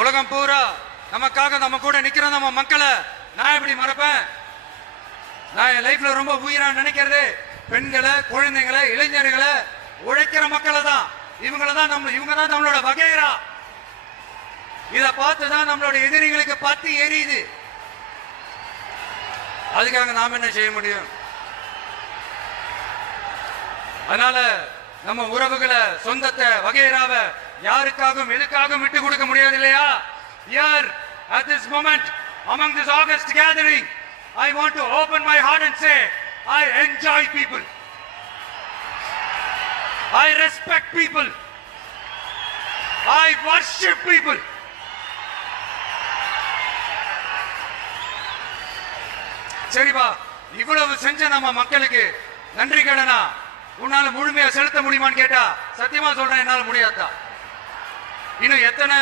உலகம் பூரா நமக்காக நம்ம கூட நிக்கிற நம்ம மக்களை நான் எப்படி மறப்பேன்? நான் என் லைஃப்ல ரொம்ப உயிரா நினைக்கிறது பெண்களை குழந்தைங்களை இளைஞர்களை உழைக்கிற மக்களை தான். இவங்கள தான் நம்ம இவங்க தான் நம்மளோட வகைரா. இதை பார்த்து தான் நம்மளோட எதிரிகளுக்கு பார்த்து எரியுது. அதுக்காக நாம் என்ன செய்ய முடியும்? அதனால நம்ம உறவுகளை சொந்தத்தை வகைராவை யாருக்காகவும் எதுக்காகவும் விட்டு கொடுக்க முடியாது இல்லையா? Here at this moment among this august gathering i want to open my heart and say i enjoy people i respect people i worship people சரிப்பா இவ்வளவு செஞ்ச நம்ம மக்களுக்கு நன்றி கடனா உன்னால முழுமையா செலுத்த முடியுமான்னு கேட்டா சத்தியமா சொல்றேன் என்னால முடியாதா இன்னும் எத்தனை